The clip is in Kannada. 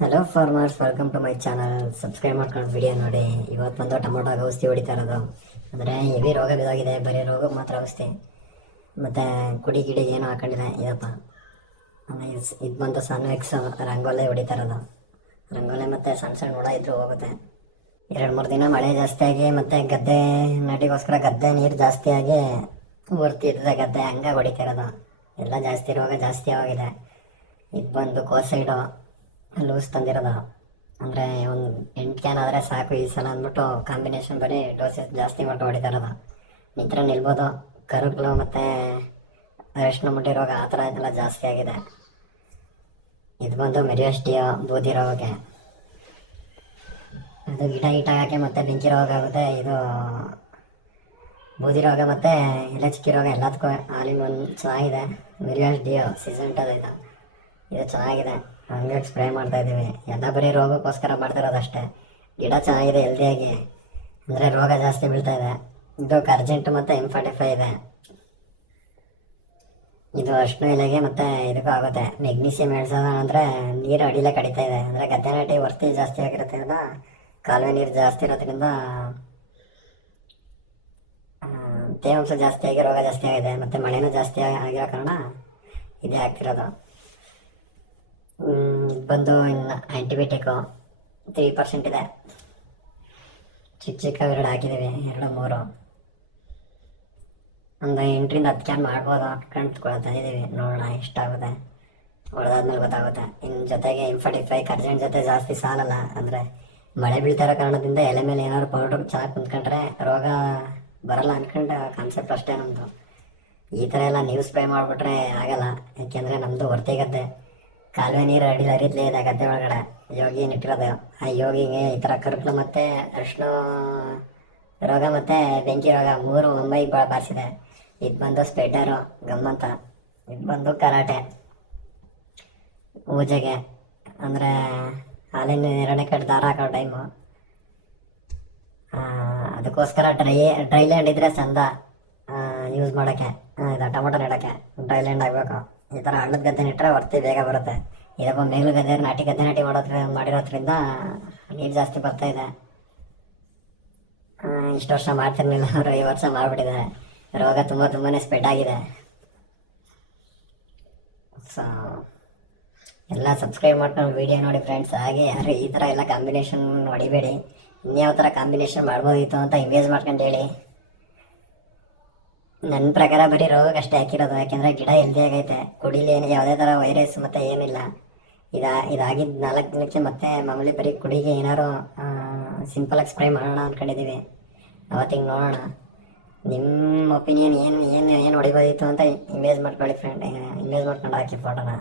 Hello farmers welcome to my channel subscribe ಮಾಡ್ಕೊಂಡು ವಿಡಿಯೋ ನೋಡಿ. ಇವತ್ತು ಬಂದು ಟೊಮೊಟೊಗೆ ಔಷಧಿ ಹೊಡಿತಾ ಇರೋದು. ಅಂದರೆ ಹೆವಿ ರೋಗ ಬಿದ್ದಾಗಿದೆ. ಬರೀ ರೋಗ ಮಾತ್ರ ಔಷಧಿ. ಮತ್ತು ಕುಡಿ ಗಿಡಿ ಏನೂ ಹಾಕೊಂಡಿದೆ. ಇದಪ್ಪ. ಆಮೇಲೆ ಇದು ಬಂದು ಸಣ್ಣ ಎಕ್ಸ್ ರಂಗೋಲೆ ಹೊಡಿತಾ ಇರೋದು. ರಂಗೋಲೆ ಮತ್ತು ಸಣ್ಣ ಸಣ್ಣ ಹುಳ ಇದ್ರೂ ಹೋಗುತ್ತೆ. ಎರಡು, ಮೂರು ದಿನ ಮಳೆ ಜಾಸ್ತಿಯಾಗಿ ಮತ್ತು ಗದ್ದೆ ನಡಿಗೋಸ್ಕರ ಗದ್ದೆ ನೀರು ಜಾಸ್ತಿಯಾಗಿ ಉರ್ತಿದ್ದ ಗದ್ದೆ. ಹಂಗೆ ಹೊಡಿತಾ ಇರೋದು. ಎಲ್ಲ ಜಾಸ್ತಿ ರೋಗ ಜಾಸ್ತಿ ಆಗಿದೆ. ಇದು ಬಂದು ಕೋಸೈಡು. ಲೂಸ್ ತಂದಿರೋದು. ಅಂದರೆ ಒಂದು ಎಂಟು ಕ್ಯಾನ್ ಆದರೆ ಸಾಕು ಈ ಸಲ ಅಂದ್ಬಿಟ್ಟು ಕಾಂಬಿನೇಷನ್ ಬರೀ ಡೋಸಸ್ ಜಾಸ್ತಿ ಮಾಡಿ ಹೊಡಿತಾ ಇರೋದು ನಿಂತರ ನಿಲ್ಬೋದು, ಕರುಗಳು ಮತ್ತು ರೇಷ್ಮೆ ಮುಟ್ಟಿ ರೋಗ ಆ ಥರ ಇದೆಲ್ಲ ಜಾಸ್ತಿ ಆಗಿದೆ. ಇದು ಬಂದು ಮೆರಿಯಷ್ಟಿಯ ಬೂದಿ ರೋಗಕ್ಕೆ. ಅದು ಗಿಡ ಗಿಟ ಹಾಕಿ ಮತ್ತೆ ಬೆಂಕಿ ರೋಗ ಆಗುತ್ತೆ, ಇದು ಬೂದಿ ರೋಗ ಮತ್ತು ಎಲೆ ಚಿಕ್ಕಿ ರೋಗ ಎಲ್ಲದಕ್ಕೂ ಆಲಿಂಗ್ ಒಂದು ಚೆನ್ನಾಗಿದೆ. ಮೆರಿಯಷ್ಟಿಯೋ ಡಿಯೋ ಅದು ಇದು. ಇದು ಚೆನ್ನಾಗಿದೆ. ಹಂಗಾಗಿ ಸ್ಪ್ರೇ ಮಾಡ್ತಾ ಇದ್ದೀವಿ ಎಲ್ಲ ಬರೀ ರೋಗಕ್ಕೋಸ್ಕರ ಮಾಡ್ತಿರೋದಷ್ಟೇ. ಗಿಡ ಚೆನ್ನಾಗಿದೆ ಹೆಲ್ದಿಯಾಗಿ ಅಂದರೆ ರೋಗ ಜಾಸ್ತಿ ಬೀಳ್ತಾ ಇದೆ. ಇದು ಅರ್ಜೆಂಟ್ ಮತ್ತು ಎಂ ಫಾರ್ಟಿ ಫೈವ್ ಇದೆ. ಇದು ಅರ್ಶಿನ ಎಲೆಗೆ ಮತ್ತು ಇದಕ್ಕೂ ಆಗುತ್ತೆ. ಮೆಗ್ನೀಸಿಯಂ ಹೇಳ್ಸೋದ ಅಂದರೆ ನೀರು ಅಡಿಲೇ ಕಡಿತಾ ಇದೆ. ಅಂದರೆ ಗದ್ದೆ ನಾಟಿ ವರ್ತಿ ಜಾಸ್ತಿ ಆಗಿರೋದ್ರಿಂದ, ಕಾಲುವೆ ನೀರು ಜಾಸ್ತಿ ಇರೋದ್ರಿಂದ ತೇವಾಂಶ ಜಾಸ್ತಿ ಆಗಿ ರೋಗ ಜಾಸ್ತಿ ಆಗಿದೆ ಮತ್ತು ಮಳೆನೂ ಜಾಸ್ತಿ ಆಗಿರೋ ಕಾರಣ ಇದೇ ಆಗ್ತಿರೋದು. ಬಂದು ಇನ್ನು ಆ್ಯಂಟಿಬಯೋಟಿಕ್ಕು ತ್ರೀ ಪರ್ಸೆಂಟ್ ಇದೆ ಚಿಕ್ಕ ಚಿಕ್ಕ ಎರಡು ಹಾಕಿದ್ದೀವಿ ಎರಡು ಮೂರು ಒಂದು ಎಂಟರಿಂದ ಹತ್ತು ಕ್ಯಾನ್ ಮಾಡ್ಬೋದು ಅನ್ಕೊಂಡು ತಂದಿದ್ದೀವಿ ನೋಡೋಣ ಎಷ್ಟಾಗುತ್ತೆ ಹೊಡೆದಾದ್ಮೇಲೆ ಗೊತ್ತಾಗುತ್ತೆ ಇನ್ನು ಜೊತೆಗೆ ಇನ್ಫಾರ್ಟಿ ಫೈವ್ ಅರ್ಜೆಂಟ್ ಜೊತೆ ಜಾಸ್ತಿ ಸಾಲಲ್ಲ ಅಂದರೆ ಮಳೆ ಬೀಳ್ತಿರೋ ಕಾರಣದಿಂದ ಎಲೆ ಮೇಲೆ ಏನಾದ್ರು ಪೌಡ್ರ್ ಚೆನ್ನಾಗಿ ಕುಂತ್ಕೊಂಡ್ರೆ ರೋಗ ಬರಲ್ಲ ಅನ್ಕೊಂಡ ಕಾನ್ಸೆಪ್ಟ್ ಅಷ್ಟೇ ನಮ್ಮದು ಈ ಥರ ಎಲ್ಲ ನ್ಯೂಸ್ ಪೇ ಮಾಡಿಬಿಟ್ರೆ ಆಗಲ್ಲ ಯಾಕೆಂದರೆ ನಮ್ಮದು ಹೊರ್ತಿ ಗದ್ದೆ ಕಾಲುವೆ ನೀರು ಅಡಿಲಿ ಹರಿತ್ಲೇ ಇದೆ, ಗದ್ದೆ ಒಳಗಡೆ. ಯೋಗಿ ನಿಟ್ಟಿರೋದು ಆ ಯೋಗಿಗೆ ಈ ಥರ ಕರ್ಕಲು ಮತ್ತು ಅರ್ಶಿನ ರೋಗ ಮತ್ತು ಬೆಂಕಿ ರೋಗ, ಮೂರು ಮುಂಬೈಗೆ ಭಾಳ ಬಾರಿಸಿದೆ. ಇದು ಬಂದು ಸ್ಪೆಡ್ಡರು ಗಮ್ಮಂತ ಇದು ಬಂದು ಕರಾಟೆ. ಪೂಜೆಗೆ. ಅಂದರೆ ಹಾಲಿನ ಎರಡನೇ ಕಡೆ ದಾರ ಹಾಕೋ ಟೈಮು ಅದಕ್ಕೋಸ್ಕರ ಡ್ರೈ, ಡ್ರೈಲ್ಯಾಂಡ್ ಇದ್ರೆ ಚಂದ. ಯೂಸ್ ಮಾಡೋಕ್ಕೆ. ಇದು ಟೊಮೊಟೊ ನೆಡೋಕ್ಕೆ. ಡ್ರೈಲ್ಯಾಂಡ್ ಆಗಬೇಕು. ಈ ಥರ ಹಳ್ಳದ ಗದ್ದೆ ನೆಟ್ಟರೆ ಹೊರ್ತಿ ಬೇಗ ಬರುತ್ತೆ. ಇದಪ್ಪ ಮೇಲು ಗದ್ದೆ, ನಾಟಿ ಗದ್ದೆ ನಾಟಿ ಮಾಡೋದ್ರ, ಮಾಡಿರೋದ್ರಿಂದ ನೀರು ಜಾಸ್ತಿ ಬರ್ತಾ ಇದೆ. ಇಷ್ಟು ವರ್ಷ ಮಾಡ್ತಿರ್ಲಿಲ್ಲ ಅವರು ಈ ವರ್ಷ ಮಾಡಿಬಿಟ್ಟಿದ್ದಾರೆ. ರೋಗ ತುಂಬ ತುಂಬಾ ಸ್ಪ್ರೆಡ್ ಆಗಿದೆ. ಸೊ ಎಲ್ಲ ಸಬ್ಸ್ಕ್ರೈಬ್ ಮಾಡ್ಕೊಂಡು ವೀಡಿಯೋ ನೋಡಿ ಫ್ರೆಂಡ್ಸ್ ಹಾಗೆ ಯಾರು ಈ ಥರ ಎಲ್ಲ ಕಾಂಬಿನೇಷನ್ ಹೊಡಿಬೇಡಿ ಇನ್ಯಾವ ಥರ ಕಾಂಬಿನೇಷನ್ ಮಾಡ್ಬೋದಿತ್ತು ಅಂತ ಇಮೇಜ್ ಮಾಡ್ಕೊಂಡು ಹೇಳಿ. ನನ್ನ ಪ್ರಕಾರ ಬರೀ ರೋಗಕ್ಕಷ್ಟೇ ಹಾಕಿರೋದು. ಯಾಕೆಂದರೆ ಗಿಡ ಹೆಲ್ದಿ ಆಗೈತೆ. ಕುಡಿಲಿ ಏನು ಯಾವುದೇ ಥರ ವೈರಸ್ ಮತ್ತು ಏನಿಲ್ಲ. ಇದಾ ಇದಾಗಿದ್ದ ನಾಲ್ಕು ದಿನಕ್ಕೆ ಮತ್ತೆ ಮಾಮೂಲಿ ಬರೀ ಕುಡಿಗೆ ಏನಾರು ಸಿಂಪಲಾಗಿ ಸ್ಪ್ರೇ ಮಾಡೋಣ ಅಂದ್ಕೊಂಡಿದ್ದೀವಿ ಅವತ್ತಿಗೆ ನೋಡೋಣ. ನಿಮ್ಮ ಒಪಿನಿಯನ್ ಏನು ಏನು ಏನು ಹೊಡಿಬೋದಿತ್ತು ಅಂತ ಇಮೇಜ್ ಮಾಡ್ಕೊಳ್ಳಿ ಫ್ರೆಂಡ್ ಇಮೇಜ್ ಮಾಡ್ಕೊಂಡು ಹಾಕಿ ಫೋಟೋನ